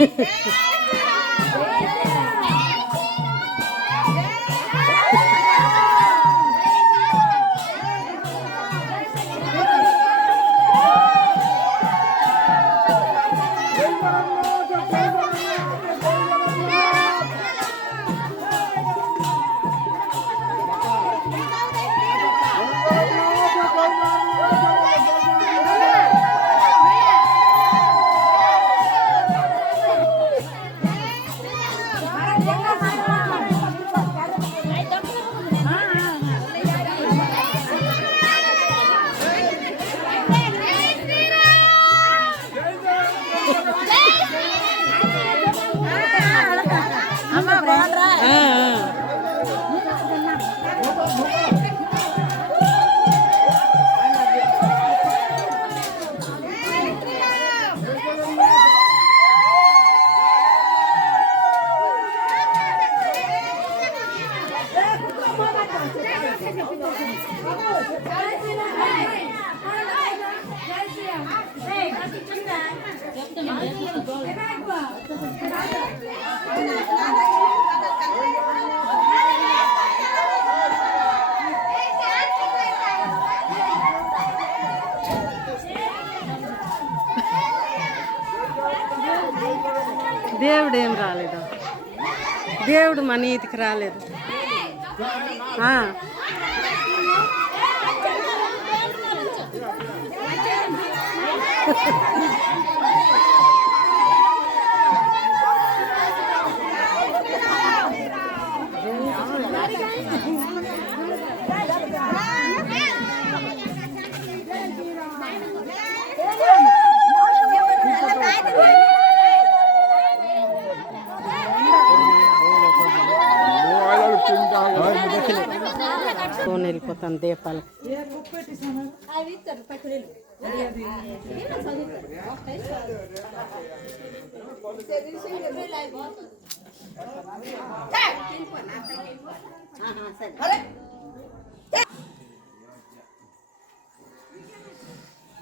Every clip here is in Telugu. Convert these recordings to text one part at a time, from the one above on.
Yeah. దేవుడు ఏం రాలేదు. దేవుడు మన ఈతికి రాలేదు. వెళ్ళిపోతాను దీపాలు.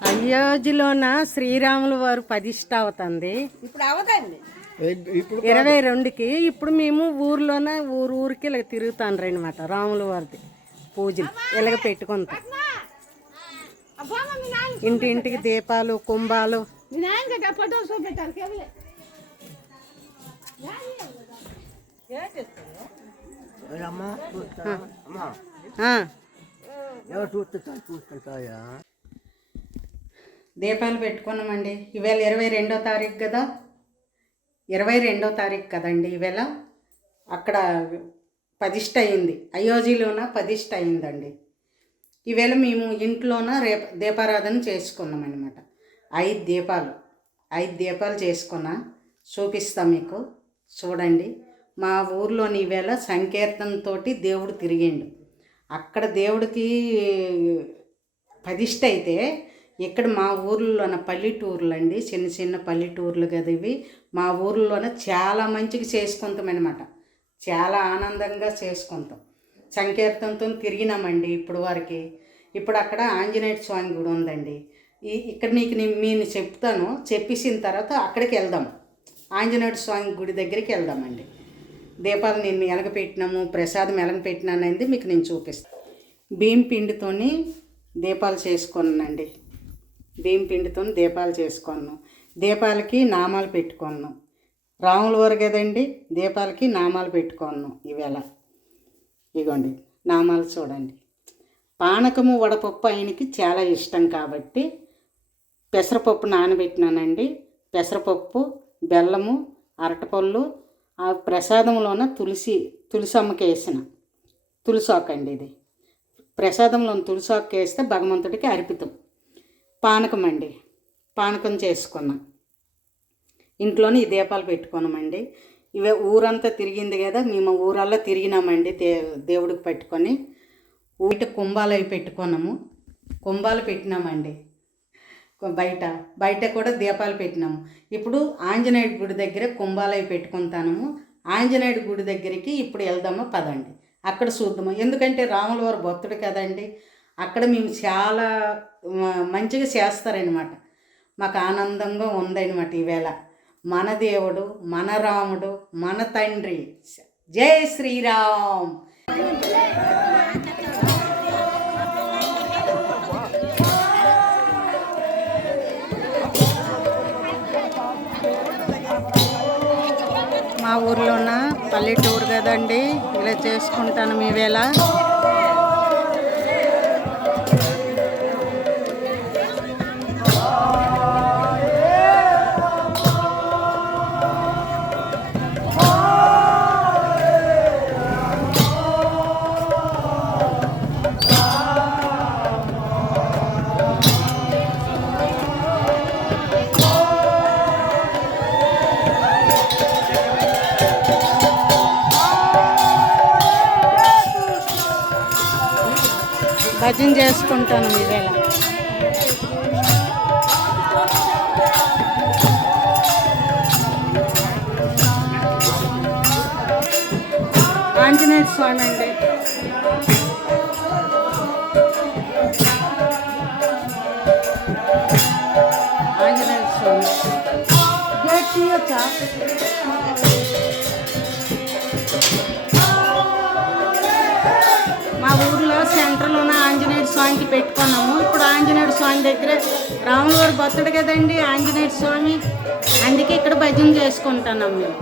అయోధ్యలోన శ్రీరాముల వారు ప్రతిష్ట అవుతుంది. ఇప్పుడు అవదండి. ఇప్పుడు ఇరవై రెండుకి ఇప్పుడు మేము ఊర్లోన ఊరు ఊరికి ఇలా తిరుగుతాను అనమాట రాముల వారిది. పూజలు ఇలాగ పెట్టుకుంటాం. ఇంటి ఇంటికి దీపాలు కుంభాలు. దీపాలు పెట్టుకున్నామండి. ఈవేళ ఇరవై రెండో తారీఖు కదా. ఇరవై రెండో తారీఖు కదండి ఈవేళ అక్కడ పదిష్ట అయింది అయోధ్యలోన పదిష్ట అయిందండి ఈవేళ మేము ఇంట్లోన రేప దీపారాధన చేసుకున్నాం అనమాట ఐదు దీపాలు. ఐదు దీపాలు చేసుకున్నా చూపిస్తా మీకు. చూడండి. మా ఊర్లోని ఈవేళ సంకీర్తనతో దేవుడు తిరిగిండు. అక్కడ దేవుడికి పదిష్ట అయితే ఇక్కడ మా ఊర్లోన పల్లెటూర్లు అండి చిన్న చిన్న పల్లెటూర్లు కదా ఇవి మా ఊర్లోన చాలా మంచిగా చేసుకుంటాం అనమాట చాలా ఆనందంగా చేసుకుంటాం. సంకీర్తనతో తిరిగినామండి ఇప్పుడు వరకు. ఇప్పుడు అక్కడ ఆంజనేయ స్వామి గుడి ఉందండి. ఈ ఇక్కడ నీకు నేను చెప్తాను చెప్పేసిన తర్వాత అక్కడికి వెళ్దాం. ఆంజనేయ స్వామి గుడి దగ్గరికి వెళ్దామండి. దీపాలు నేను ఎలగపెట్టినాము ప్రసాదం ఎలగపెట్టినానైంది మీకు నేను చూపిస్తాను బియ్యం పిండితోని దీపాలు చేసుకున్నానండి. బియ్యం పిండితో దీపాలు చేసుకున్నాను. దీపాలకి నామాలు పెట్టుకున్నాం రాముల వారు కదండి దీపాలకి నామాలు పెట్టుకున్నాం ఇవేళ ఇగోండి నామాలు చూడండి. పానకము వడపప్పు ఆయనకి చాలా ఇష్టం కాబట్టి పెసరపప్పు నానబెట్టినానండి. పెసరపప్పు బెల్లము అరటిపళ్ళు ఆ ప్రసాదంలోన తులసి తులసమ్మకి వేసిన తులసాకండి ఇది. ప్రసాదంలో తులసాకు వేస్తే భగవంతుడికి అర్పితం. పానకం అండి పానకం చేసుకున్నాం. ఇంట్లోనే ఈ దీపాలు పెట్టుకున్నామండి. ఇవే ఊరంతా తిరిగింది కదా మేము ఊరల్లా తిరిగినామండి దే దేవుడికి పెట్టుకొని. బయట కుంభాలు అవి పెట్టుకున్నాము. కుంభాలు పెట్టినామండి. బయట బయట కూడా దీపాలు పెట్టినాము. ఇప్పుడు ఆంజనేయుడి గుడి దగ్గర కుంభాలు అవి పెట్టుకుంటాము ఆంజనేయుడి గుడి దగ్గరికి ఇప్పుడు వెళ్దామా పదండి. అక్కడ చూద్దాము. ఎందుకంటే రాముల వారు భక్తుడు కదండి. అక్కడ మేము చాలా మ- మంచిగా చేస్తారనమాట మాకు ఆనందంగా ఉందన్నమాట ఈవేళ. మన దేవుడు మన రాముడు మన తండ్రి. జై శ్రీరామ్. మా ఊర్లోన పల్లెటూరు కదండి ఇలా చేసుకుంటాను మీవేళ భజన చేసుకుంటాను మీ ఆంజనేయ స్వామి అండి. ఆంజనేయ స్వామి. గేట్ తీయొచ్చా స్వామికి పెట్టుకున్నాము. ఇప్పుడు ఆంజనేయ స్వామి దగ్గర రాముల గారు బతుడు కదండి ఆంజనేయ స్వామి. అందుకే ఇక్కడ భజన చేసుకుంటున్నాం మేము.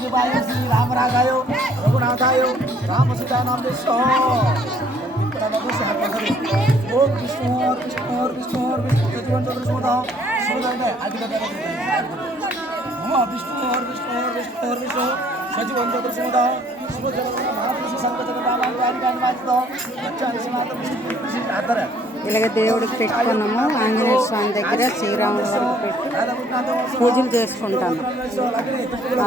शिवाय श्री रामरागायो विष्णु विष्णु विष्णु विष्णु। विष्णु। సచివం ఇలాగ దేవుడికి పెట్టుకున్నాము. ఆంజనేయ స్వామి దగ్గర శ్రీరాముడు పెట్టి పూజలు చేసుకుంటాము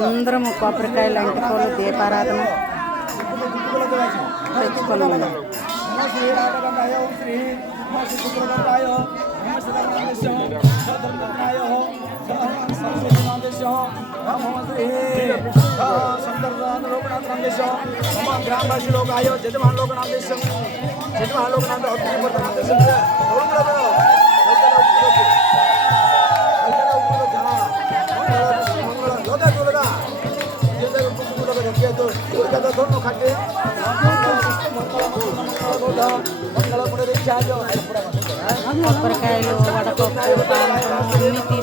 అందరం కొబ్బరికాయలు అంటుకోలు దీపారాధన తెచ్చుకున్నాము. శ్రీ సందర్భాంగేశ మమ గ్రామవాసి లోక ఆయో జజమాన్ లోకనాథేశం జజమాన్ లోకనాథ వర్తనాథేశం ধন্য খাটে మంగళపురం వడపప్పు అన్ని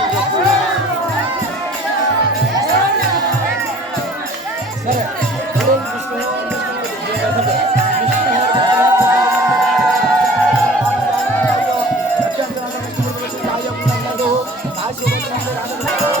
谢谢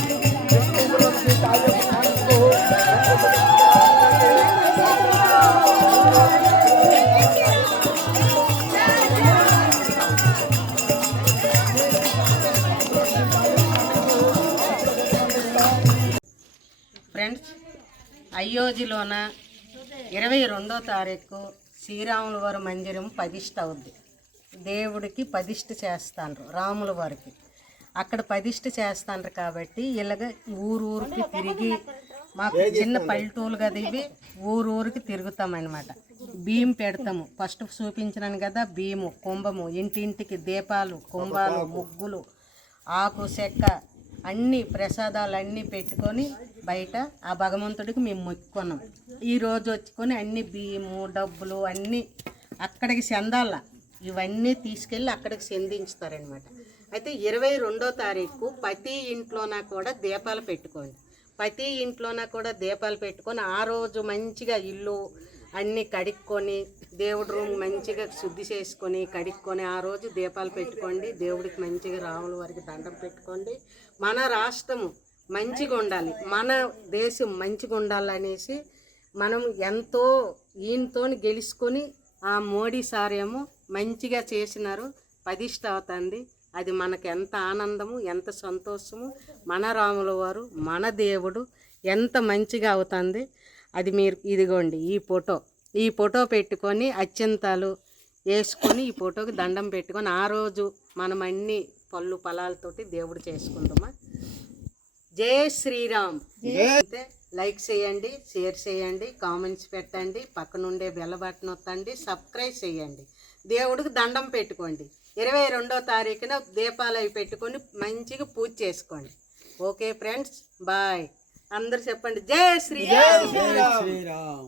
అయోధ్యలోన ఇరవై రెండో తారీఖు శ్రీరాముల వారి మందిరం పదిష్ట అవుద్ది. దేవుడికి పదిష్ట చేస్తాండ్రు రాముల వారికి. అక్కడ పదిష్ట చేస్తాండ్రు కాబట్టి ఇలాగ ఊరు ఊరికి తిరిగి మాకు చిన్న పల్లెటూరు కదా ఇవి ఊరు ఊరికి తిరుగుతామన్నమాట. బియ్యం పెడతాము. ఫస్ట్ చూపించినాను కదా బియ్యము కుంభము ఇంటింటికి దీపాలు కుంభాలు ముగ్గులు ఆకు చెక్క అన్ని ప్రసాదాలు అన్నీ పెట్టుకొని బయట ఆ భగవంతుడికి మేము మొక్కుకున్నాం. ఈ రోజు వచ్చుకొని అన్ని బియ్యము డబ్బులు అన్నీ అక్కడికి చెందాల? ఇవన్నీ తీసుకెళ్ళి అక్కడికి చెందించుతారనమాట అయితే ఇరవై రెండో తారీఖు ప్రతి ఇంట్లోనా కూడా దీపాలు పెట్టుకోండి ప్రతి ఇంట్లోనా కూడా దీపాలు పెట్టుకొని ఆ రోజు మంచిగా ఇల్లు అన్నీ కడుక్కొని దేవుడి రూమ్ మంచిగా శుద్ధి చేసుకొని కడుక్కొని ఆ రోజు దీపాలు పెట్టుకోండి. దేవుడికి మంచిగా రాముల వారికి దండం పెట్టుకోండి. మన రాష్ట్రము మంచిగా ఉండాలి. మన దేశం మంచిగా ఉండాలనేసి మనం ఎంతో ఈయనతో గెలుచుకొని ఆ మోడీ సార్ ఏమో మంచిగా చేసినారు. పదిష్ట అవుతుంది. అది మనకు ఎంత ఆనందము ఎంత సంతోషము. మన రాముల వారు మన దేవుడు ఎంత మంచిగా అవుతుంది. అది మీరు ఇదిగోండి ఈ ఫోటో. ఈ ఫోటో పెట్టుకొని అత్యంతాలు వేసుకొని ఈ ఫోటోకి దండం పెట్టుకొని ఆ రోజు మనం అన్ని పళ్ళు ఫలాలతోటి దేవుడు చేసుకుంటామా? జై శ్రీరామ్. అయితే లైక్ చేయండి షేర్ చేయండి కామెంట్స్ పెట్టండి పక్కనుండే బెల్ల బటన్ నొత్తండి సబ్స్క్రైబ్ చేయండి. దేవుడికి దండం పెట్టుకోండి. ఇరవై రెండో తారీఖున దీపాలు అవి పెట్టుకొని మంచిగా పూజ చేసుకోండి. Okay friends bye. అందరు చెప్పండి జై శ్రీరామ్. శ్రీరామ్.